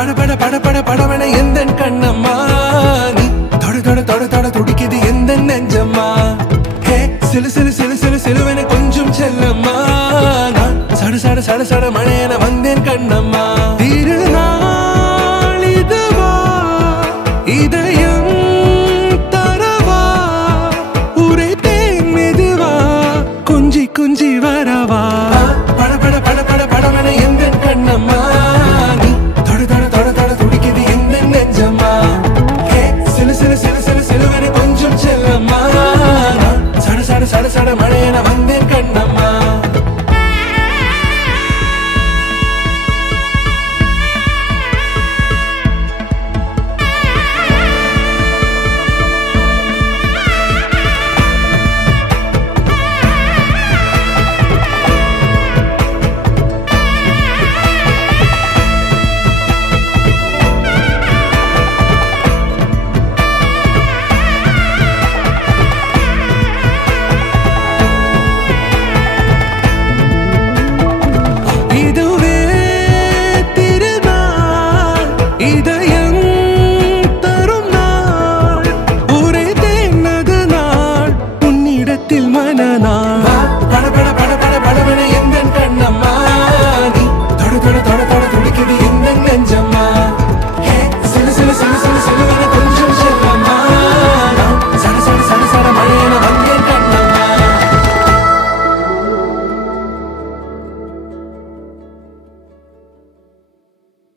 பட பட பட பட படவன எந்தன் கண்ணம்மா நீ தொட தொட தொட தொட துடிக்குது எந்த நெஞ்சம்மா ஹே சிலு சிலு சிலு சிலு சிலுவன கொஞ்சம் செல்லம்மா நான் சட சட சட சட மழையன வந்தேன் கண்ணம்மா